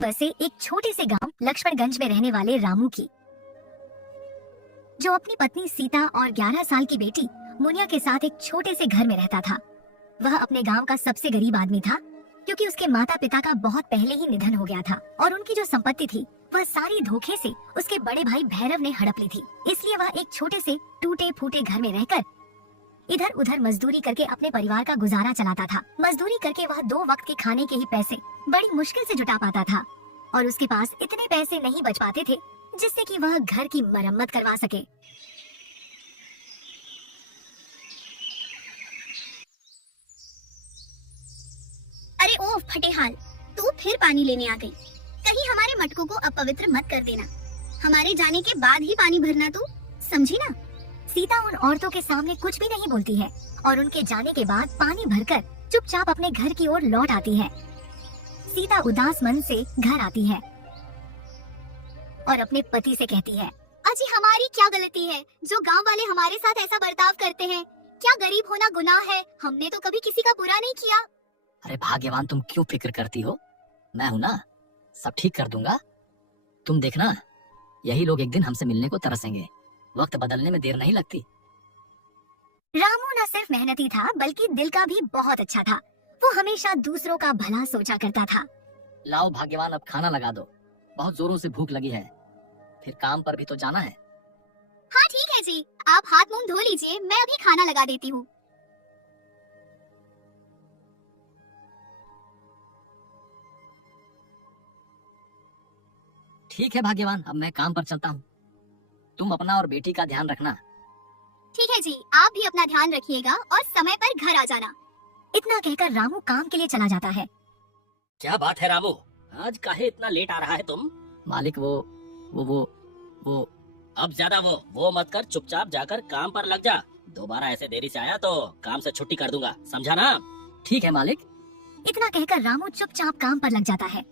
बसे एक छोटे से गांव लक्ष्मणगंज में रहने वाले रामू की, जो अपनी पत्नी सीता और 11 साल की बेटी मुनिया के साथ एक छोटे से घर में रहता था। वह अपने गांव का सबसे गरीब आदमी था, क्योंकि उसके माता पिता का बहुत पहले ही निधन हो गया था और उनकी जो संपत्ति थी वह सारी धोखे से उसके बड़े भाई भैरव ने हड़प ली थी। इसलिए वह एक छोटे से टूटे फूटे घर में रहकर इधर उधर मजदूरी करके अपने परिवार का गुजारा चलाता था। मजदूरी करके वह 2 वक्त के खाने के ही पैसे बड़ी मुश्किल से जुटा पाता था और उसके पास इतने पैसे नहीं बच पाते थे जिससे कि वह घर की मरम्मत करवा सके। अरे ओ फटेहाल, तू फिर पानी लेने आ गई। कहीं हमारे मटकों को अपवित्र मत कर देना। हमारे जाने के बाद ही पानी भरना, तू समझी ना। सीता उन औरतों के सामने कुछ भी नहीं बोलती है और उनके जाने के बाद पानी भरकर चुपचाप अपने घर की ओर लौट आती है। सीता उदास मन से घर आती है और अपने पति से कहती है, अजी हमारी क्या गलती है जो गांव वाले हमारे साथ ऐसा बर्ताव करते हैं? क्या गरीब होना गुनाह है? हमने तो कभी किसी का बुरा नहीं किया। अरे भाग्यवान, तुम क्यों फिक्र करती हो? मैं हूँ ना, सब ठीक कर दूंगा। तुम देखना, यही लोग एक दिन हमसे मिलने को तरसेंगे। वक्त बदलने में देर नहीं लगती। रामू न सिर्फ मेहनती था बल्कि दिल का भी बहुत अच्छा था। वो हमेशा दूसरों का भला सोचा करता था। लाओ भाग्यवान, अब खाना लगा दो, बहुत जोरों से भूख लगी है। फिर काम पर भी तो जाना है। हाँ ठीक है जी, आप हाथ मुंह धो लीजिए, मैं अभी खाना लगा देती हूँ। ठीक है भाग्यवान, अब मैं काम पर चलता हूँ। तुम अपना और बेटी का ध्यान रखना। ठीक है जी, आप भी अपना ध्यान रखिएगा और समय पर घर आ जाना। इतना कहकर रामू काम के लिए चला जाता है। क्या बात है रामू, आज काहे इतना लेट आ रहा है तुम? मालिक वो अब ज्यादा वो मत कर, चुपचाप जाकर काम पर लग जा। दोबारा ऐसे देरी से आया तो काम से छुट्टी कर दूंगा, समझा ना? ठीक है मालिक। इतना कहकर रामू चुपचाप काम पर लग जाता है।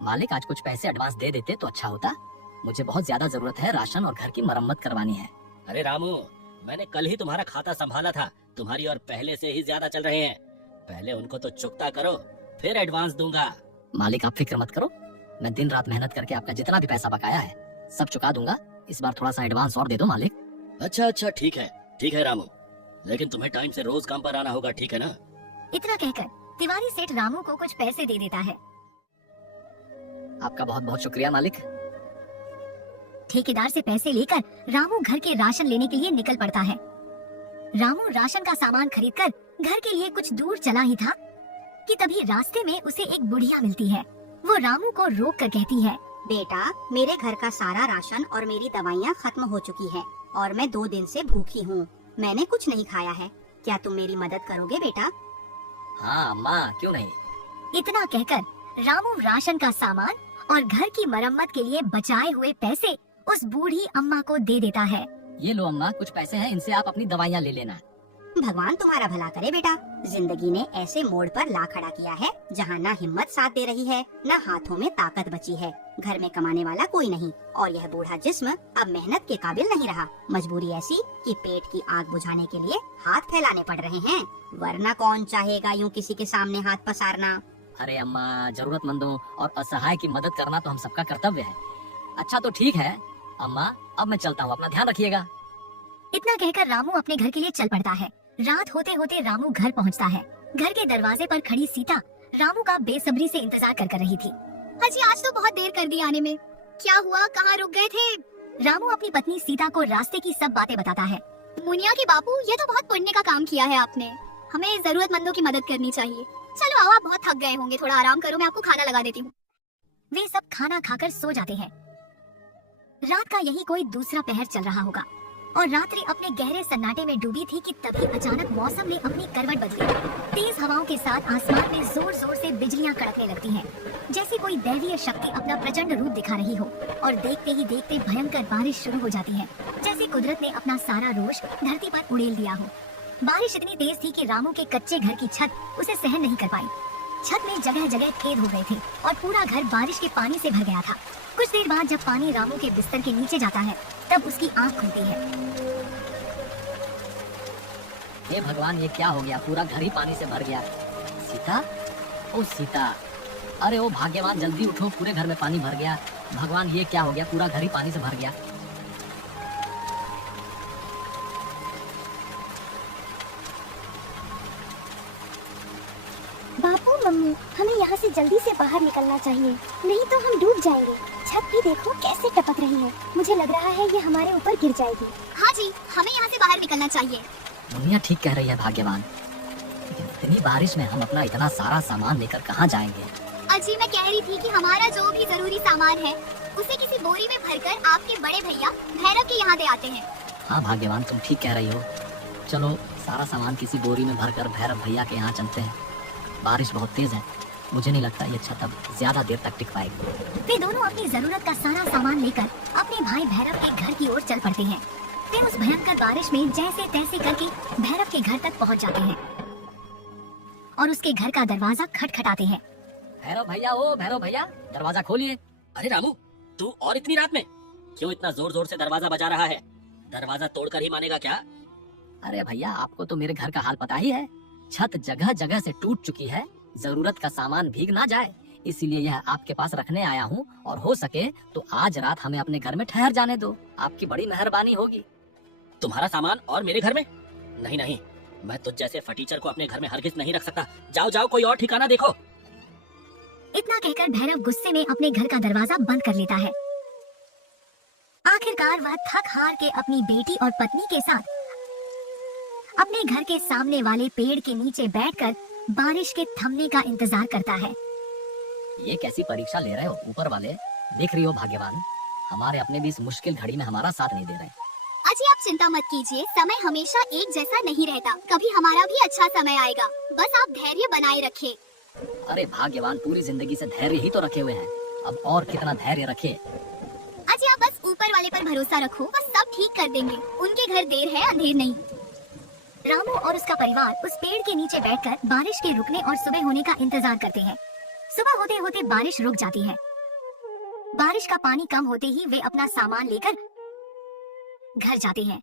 मालिक, आज कुछ पैसे एडवांस दे देते तो अच्छा होता। मुझे बहुत ज्यादा जरूरत है, राशन और घर की मरम्मत करवानी है। अरे रामू, मैंने कल ही तुम्हारा खाता संभाला था, तुम्हारी और पहले से ही ज्यादा चल रहे हैं। पहले उनको तो चुकता करो, फिर एडवांस दूंगा। मालिक आप फिक्र मत करो, मैं दिन रात मेहनत करके आपका जितना भी पैसा बकाया है सब चुका दूंगा। इस बार थोड़ा सा एडवांस और दे दो मालिक। अच्छा ठीक है रामू, लेकिन तुम्हें टाइम से रोज काम पर आना होगा, ठीक है ना? इतना कहकर तिवारी सेठ रामू को कुछ पैसे दे देता है। आपका बहुत बहुत शुक्रिया मालिक। ठेकेदार से पैसे लेकर रामू घर के राशन लेने के लिए निकल पड़ता है। रामू राशन का सामान खरीदकर घर के लिए कुछ दूर चला ही था कि तभी रास्ते में उसे एक बुढ़िया मिलती है। वो रामू को रोक कर कहती है, बेटा, मेरे घर का सारा राशन और मेरी दवाइयाँ खत्म हो चुकी है और मैं 2 दिन से भूखी हूँ। मैंने कुछ नहीं खाया है, क्या तुम मेरी मदद करोगे बेटा? हाँ अम्मा, क्यों नहीं। इतना कहकर रामू राशन का सामान और घर की मरम्मत के लिए बचाए हुए पैसे उस बूढ़ी अम्मा को दे देता है। ये लो अम्मा, कुछ पैसे हैं, इनसे आप अपनी दवाइयाँ ले लेना। भगवान तुम्हारा भला करे बेटा। जिंदगी ने ऐसे मोड़ पर ला खड़ा किया है जहाँ ना हिम्मत साथ दे रही है, ना हाथों में ताकत बची है। घर में कमाने वाला कोई नहीं और यह बूढ़ा जिस्म अब मेहनत के काबिल नहीं रहा। मजबूरी ऐसी कि पेट की आग बुझाने के लिए हाथ फैलाने पड़ रहे हैं, वरना कौन चाहेगा यूँ किसी के सामने हाथ पसारना। अरे अम्मा, जरूरतमंदों और असहाय की मदद करना तो हम सबका कर्तव्य है। अच्छा तो ठीक है अम्मा, अब मैं चलता हूँ, अपना ध्यान रखिएगा। इतना कहकर रामू अपने घर के लिए चल पड़ता है। रात होते होते रामू घर पहुंचता है। घर के दरवाजे पर खड़ी सीता रामू का बेसब्री से इंतजार कर रही थी। अजी आज तो बहुत देर कर दी आने में। क्या हुआ, कहाँ रुक गए थे? रामू अपनी पत्नी सीता को रास्ते की सब बातें बताता है। मुनिया के बापू, ये तो बहुत पुण्य का काम किया है आपने। हमें जरूरतमंदों की मदद करनी चाहिए। चलो आओ, आप बहुत थक गए होंगे, थोड़ा आराम करो, मैं आपको खाना लगा देती हूँ। वे सब खाना खाकर सो जाते हैं। रात का यही कोई दूसरा पहर चल रहा होगा और रात्रि अपने गहरे सन्नाटे में डूबी थी कि तभी अचानक मौसम ने अपनी करवट बदली। तेज हवाओं के साथ आसमान में जोर जोर से बिजलियां कड़कने लगती हैं, जैसे कोई दैवीय शक्ति अपना प्रचंड रूप दिखा रही हो। और देखते ही देखते भयंकर बारिश शुरू हो जाती है, जैसे कुदरत ने अपना सारा रोष धरती पर उड़ेल दिया हो। बारिश इतनी तेज थी कि रामू के कच्चे घर की छत उसे सहन नहीं कर पाई। छत में जगह जगह छेद हो गए थे और पूरा घर बारिश के पानी से भर गया था। कुछ देर बाद जब पानी रामू के बिस्तर के नीचे जाता है तब उसकी आंख खुलती है। हे भगवान, ये क्या हो गया? पूरा घर ही पानी से भर गया। सीता, ओ सीता, अरे ओ भाग्यवान, जल्दी उठो, पूरे घर में पानी भर गया। भगवान, ये क्या हो गया? पूरा घर ही पानी से भर गया। बापू मम्मी, हमें यहाँ से जल्दी से बाहर निकलना चाहिए, नहीं तो हम डूब जाएंगे। छत भी देखो कैसे टपक रही है, मुझे लग रहा है ये हमारे ऊपर गिर जाएगी। हाँ जी, हमें यहाँ से बाहर निकलना चाहिए। दुनिया ठीक कह रही है भाग्यवान, लेकिन इतनी बारिश में हम अपना इतना सारा सामान लेकर कहाँ जाएंगे? अजी, मैं कह रही थी कि हमारा जो भी जरूरी सामान है उसे किसी बोरी में भरकर आपके बड़े भैया भैरव के यहाँ दे आते हैं। हाँ भाग्यवान, तुम ठीक कह रही हो। चलो सारा सामान किसी बोरी में भरकर भैरव भैया के यहाँ चलते हैं। बारिश बहुत तेज है, मुझे नहीं लगता ये छत अब ज्यादा देर तक टिक पाएगी। वे दोनों अपनी जरूरत का सारा सामान लेकर अपने भाई भैरव के घर की ओर चल पड़ते हैं। वे उस भयंकर बारिश में जैसे तैसे करके भैरव के घर तक पहुंच जाते हैं और उसके घर का दरवाजा खटखटाते हैं। भैरव भैया, ओ भैरव भैया, दरवाजा खोलिए। अरे रामू, तू और इतनी रात में क्यों इतना जोर जोर से दरवाजा बजा रहा है? दरवाजा तोड़कर ही मानेगा क्या? अरे भैया, आपको तो मेरे घर का हाल पता ही है। छत जगह जगह से टूट चुकी है, जरूरत का सामान भीग ना जाए, इसीलिए यह आपके पास रखने आया हूँ। और हो सके तो आज रात हमें अपने घर में ठहर जाने दो, आपकी बड़ी मेहरबानी होगी। तुम्हारा सामान और मेरे घर में? नहीं नहीं, मैं तुझ जैसे फटीचर को अपने घर में हरगिज नहीं रख सकता। जाओ जाओ, कोई और ठिकाना देखो। इतना कहकर भैरव गुस्से में अपने घर का दरवाजा बंद कर लेता है। आखिरकार वह थक हार के अपनी बेटी और पत्नी के साथ अपने घर के सामने वाले पेड़ के नीचे बैठकर बारिश के थमने का इंतजार करता है। ये कैसी परीक्षा ले रहे हो ऊपर वाले? देख रही हो भाग्यवान, हमारे अपने भी इस मुश्किल घड़ी में हमारा साथ नहीं दे रहे। अजी, आप चिंता मत कीजिए, समय हमेशा एक जैसा नहीं रहता, कभी हमारा भी अच्छा समय आएगा, बस आप धैर्य बनाए रखें। अरे भाग्यवान, पूरी जिंदगी से धैर्य ही तो रखे हुए हैं, अब और कितना धैर्य रखे? अजी, आप बस ऊपर वाले पर भरोसा रखो, बस सब ठीक कर देंगे। उनके घर देर है अंधेर नहीं। रामू और उसका परिवार उस पेड़ के नीचे बैठकर बारिश के रुकने और सुबह होने का इंतजार करते हैं। सुबह होते होते बारिश रुक जाती है। बारिश का पानी कम होते ही वे अपना सामान लेकर घर जाते हैं।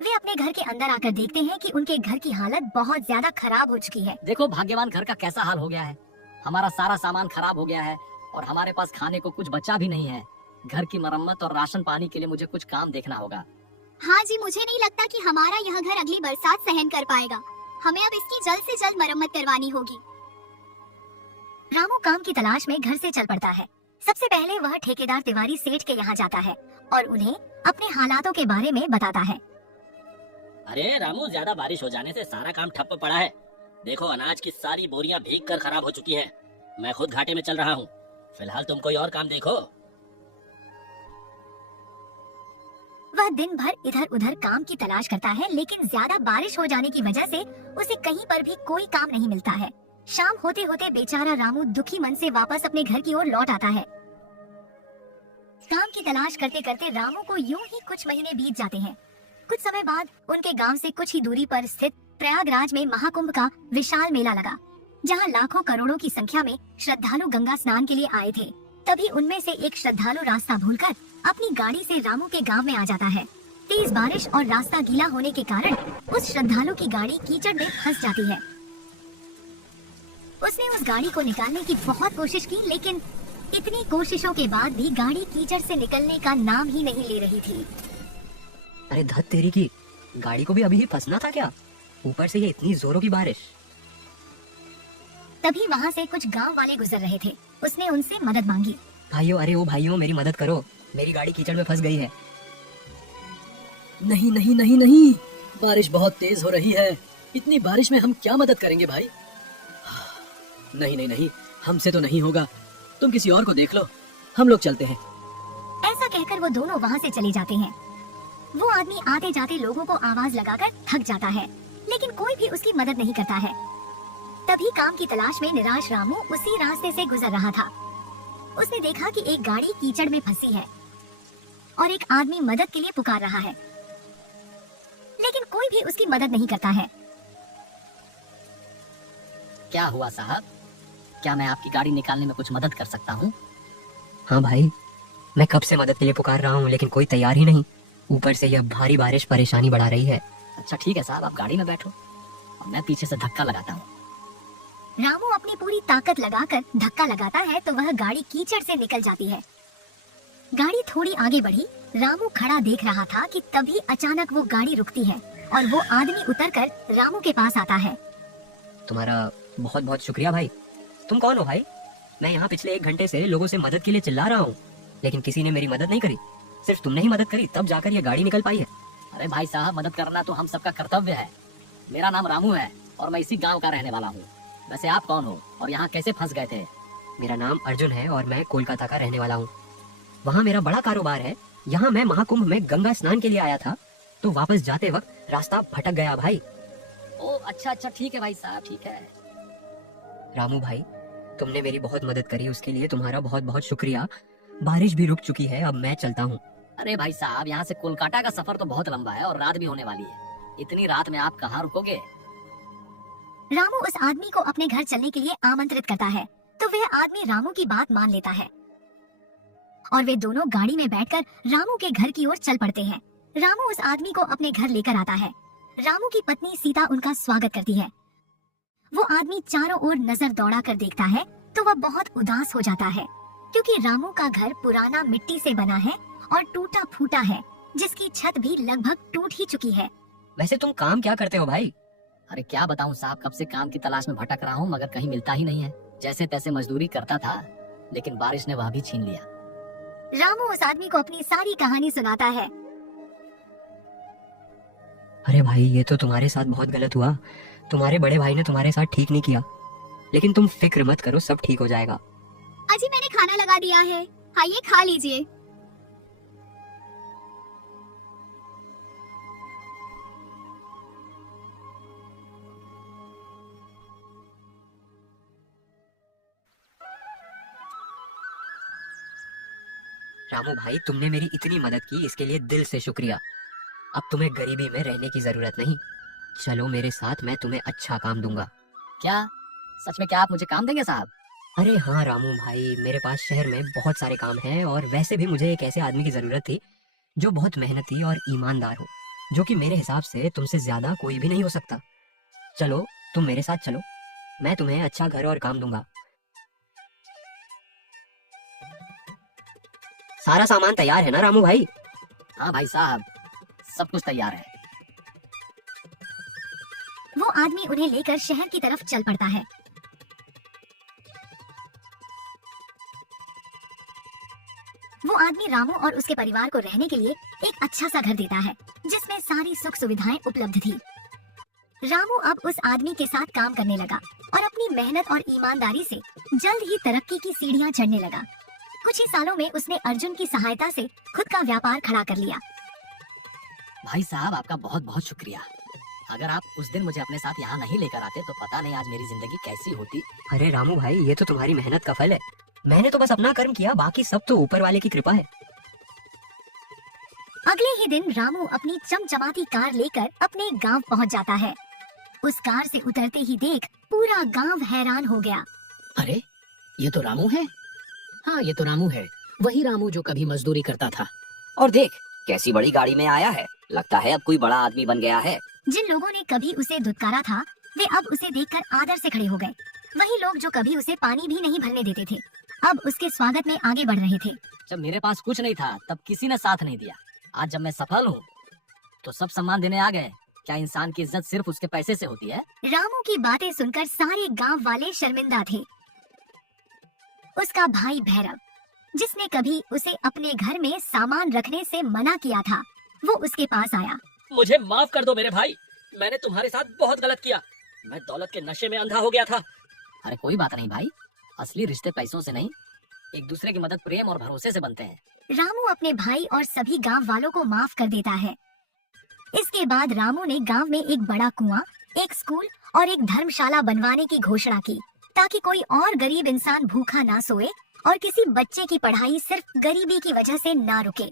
वे अपने घर के अंदर आकर देखते हैं कि उनके घर की हालत बहुत ज्यादा खराब हो चुकी है। देखो भाग्यवान, घर का कैसा हाल हो गया है। हमारा सारा सामान खराब हो गया है और हमारे पास खाने को कुछ बचा भी नहीं है। घर की मरम्मत और राशन पानी के लिए मुझे कुछ काम देखना होगा। हाँ जी, मुझे नहीं लगता कि हमारा यह घर अगली बरसात सहन कर पाएगा। हमें अब इसकी जल्द से जल्द मरम्मत करवानी होगी। रामू काम की तलाश में घर से चल पड़ता है। सबसे पहले वह ठेकेदार तिवारी सेठ के यहाँ जाता है और उन्हें अपने हालातों के बारे में बताता है। अरे रामू, ज्यादा बारिश हो जाने से सारा काम ठप्प पड़ा है। देखो, अनाज की सारी बोरियां भीग कर खराब हो चुकी हैं। मैं खुद घाटे में चल रहा हूँ। फिलहाल तुम कोई और काम देखो। वह दिन भर इधर उधर काम की तलाश करता है, लेकिन ज्यादा बारिश हो जाने की वजह से उसे कहीं पर भी कोई काम नहीं मिलता है। शाम होते होते बेचारा रामू दुखी मन से वापस अपने घर की ओर लौट आता है। काम की तलाश करते करते रामू को यूं ही कुछ महीने बीत जाते हैं। कुछ समय बाद उनके गांव से कुछ ही दूरी पर स्थित प्रयागराज में महाकुंभ का विशाल मेला लगा, जहां लाखों करोड़ों की संख्या में श्रद्धालु गंगा स्नान के लिए आए थे। तभी उनमें से एक श्रद्धालु रास्ता भूलकर अपनी गाड़ी से रामू के गांव में आ जाता है। तेज बारिश और रास्ता गीला होने के कारण उस श्रद्धालु की गाड़ी कीचड़ में फंस जाती है। उसने उस गाड़ी को निकालने की बहुत कोशिश की, लेकिन इतनी कोशिशों के बाद भी गाड़ी कीचड़ से निकलने का नाम ही नहीं ले रही थी। अरे धत तेरी की, गाड़ी को भी अभी ही फंसना था क्या? ऊपर से ये इतनी जोरों की बारिश। तभी वहाँ से कुछ गांव वाले गुजर रहे थे। उसने उनसे मदद मांगी। भाइयों, अरे ओ भाइयों, मेरी मदद करो, मेरी गाड़ी कीचड़ में फंस गई है। नहीं नहीं नहीं नहीं, बारिश बहुत तेज हो रही है। इतनी बारिश में हम क्या मदद करेंगे भाई? नहीं नहीं नहीं, हमसे तो नहीं होगा। तुम किसी और को देख लो, हम लोग चलते हैं। ऐसा कहकर वो दोनों वहाँ से चले जाते हैं। वो आदमी आते जाते लोगों को आवाज लगाकर थक जाता है, लेकिन कोई भी उसकी मदद नहीं करता है। तभी काम की तलाश में निराश रामू उसी रास्ते से गुजर रहा था। उसने देखा कि एक गाड़ी कीचड़ में फंसी है और एक आदमी मदद के लिए पुकार रहा है, लेकिन कोई भी उसकी मदद नहीं करता है। क्या हुआ साहब? क्या मैं आपकी गाड़ी निकालने में कुछ मदद कर सकता हूँ? हाँ भाई, मैं कब से मदद के लिए पुकार रहा हूँ, लेकिन कोई तैयार ही नहीं। ऊपर से यह भारी बारिश परेशानी बढ़ा रही है। अच्छा ठीक है साहब, आप गाड़ी में बैठो और मैं पीछे से धक्का लगाता हूँ। रामू अपनी पूरी ताकत लगाकर धक्का लगाता है तो वह गाड़ी कीचड़ से निकल जाती है। गाड़ी थोड़ी आगे बढ़ी। रामू खड़ा देख रहा था कि तभी अचानक वो गाड़ी रुकती है और वो आदमी उतरकर रामू के पास आता है। तुम्हारा बहुत बहुत शुक्रिया भाई। तुम कौन हो भाई? मैं यहाँ पिछले 1 घंटे से लोगों से मदद के लिए चिल्ला रहा हूँ, लेकिन किसी ने मेरी मदद नहीं करी। सिर्फ तुमने ही मदद करी, तब जाकर ये गाड़ी निकल पाई है। अरे भाई साहब, मदद करना तो हम सबका कर्तव्य है। मेरा नाम रामू है और मैं इसी गांव का रहने वाला हूँ। वैसे आप कौन हो और यहाँ कैसे फंस गए थे? मेरा नाम अर्जुन है और मैं कोलकाता का रहने वाला हूँ। वहाँ मेरा बड़ा कारोबार है। यहाँ मैं महाकुंभ में गंगा स्नान के लिए आया था, तो वापस जाते वक्त रास्ता भटक गया भाई। ओ अच्छा अच्छा, ठीक है भाई साहब, ठीक है। रामू भाई, तुमने मेरी बहुत मदद करी, उसके लिए तुम्हारा बहुत बहुत शुक्रिया। बारिश भी रुक चुकी है, अब मैं चलता हूँ। अरे भाई साहब, यहाँ से कोलकाता का सफर तो बहुत लंबा है और रात भी होने वाली है। इतनी रात में आप कहाँ रुकोगे? रामू उस आदमी को अपने घर चलने के लिए आमंत्रित करता है तो वह आदमी रामू की बात मान लेता है और वे दोनों गाड़ी में बैठकर रामू के घर की ओर चल पड़ते हैं। रामू उस आदमी को अपने घर लेकर आता है। रामू की पत्नी सीता उनका स्वागत करती है। वो आदमी चारों ओर नजर दौड़ा कर देखता है तो वह बहुत उदास हो जाता है क्योंकि रामू का घर पुराना मिट्टी से बना है और टूटा फूटा है, जिसकी छत भी लगभग टूट ही चुकी है। वैसे तुम काम क्या करते हो भाई? अरे क्या बताऊं साहब, कब से काम की तलाश में भटक रहा हूँ मगर कहीं मिलता ही नहीं है। जैसे तैसे मजदूरी करता था, लेकिन बारिश ने वह भी छीन लिया। रामू उस आदमी को अपनी सारी कहानी सुनाता है। अरे भाई, ये तो तुम्हारे साथ बहुत गलत हुआ। तुम्हारे बड़े भाई ने तुम्हारे साथ ठीक नहीं किया, लेकिन तुम फिक्र मत करो, सब ठीक हो जाएगा। अजी मैंने खाना लगा दिया है, आइए खा लीजिए। रामू भाई, तुमने मेरी इतनी मदद की, इसके लिए दिल से शुक्रिया। अब तुम्हें गरीबी में रहने की जरूरत नहीं। चलो मेरे साथ, मैं तुम्हें अच्छा काम दूंगा। क्या सच में? क्या आप मुझे काम देंगे साहब? अरे हाँ रामू भाई, मेरे पास शहर में बहुत सारे काम हैं और वैसे भी मुझे एक ऐसे आदमी की जरूरत थी जो बहुत मेहनती और ईमानदार हो, जो कि मेरे हिसाब से तुमसे ज्यादा कोई भी नहीं हो सकता। चलो तुम मेरे साथ चलो, मैं तुम्हें अच्छा घर और काम दूंगा। सारा सामान तैयार है ना रामू भाई? हाँ भाई साहब, सब कुछ तैयार है। वो आदमी उन्हें लेकर शहर की तरफ चल पड़ता है। वो आदमी रामू और उसके परिवार को रहने के लिए एक अच्छा सा घर देता है जिसमें सारी सुख सुविधाएं उपलब्ध थी। रामू अब उस आदमी के साथ काम करने लगा और अपनी मेहनत और ईमानदारी से जल्द ही तरक्की की सीढ़ियां चढ़ने लगा। कुछ ही सालों में उसने अर्जुन की सहायता से खुद का व्यापार खड़ा कर लिया। भाई साहब, आपका बहुत बहुत शुक्रिया। अगर आप उस दिन मुझे अपने साथ यहाँ नहीं लेकर आते तो पता नहीं आज मेरी जिंदगी कैसी होती। अरे रामू भाई, ये तो तुम्हारी मेहनत का फल है। मैंने तो बस अपना कर्म किया, बाकी सब तो ऊपर वाले की कृपा है। अगले ही दिन रामू अपनी चमचमाती कार लेकर अपने गांव पहुंच जाता है। उस कार से उतरते ही देख पूरा गांव हैरान हो गया। अरे ये तो रामू है। हाँ, ये तो रामू है, वही रामू जो कभी मजदूरी करता था। और देख कैसी बड़ी गाड़ी में आया है, लगता है अब कोई बड़ा आदमी बन गया है। जिन लोगों ने कभी उसे धुतकारा था वे अब उसे देखकर आदर से खड़े हो गए। वही लोग जो कभी उसे पानी भी नहीं भरने देते थे अब उसके स्वागत में आगे बढ़ रहे थे। जब मेरे पास कुछ नहीं था तब किसी ने साथ नहीं दिया। आज जब मैं सफल हूँ तो सब सम्मान देने आ गए। क्या इंसान की इज्जत सिर्फ उसके पैसे से होती है? रामू की बातें सुनकर सारे गांव वाले शर्मिंदा थे। उसका भाई भैरव, जिसने कभी उसे अपने घर में सामान रखने से मना किया था, वो उसके पास आया। मुझे माफ कर दो मेरे भाई, मैंने तुम्हारे साथ बहुत गलत किया। मैं दौलत के नशे में अंधा हो गया था। अरे कोई बात नहीं भाई, असली रिश्ते पैसों से नहीं, एक दूसरे की मदद प्रेम और भरोसे से बनते हैं। रामू अपने भाई और सभी गांव वालों को माफ कर देता है। इसके बाद रामू ने गांव में एक बड़ा कुआं, एक स्कूल और एक धर्मशाला बनवाने की घोषणा की ताकि कोई और गरीब इंसान भूखा ना सोए और किसी बच्चे की पढ़ाई सिर्फ गरीबी की वजह से ना रुके।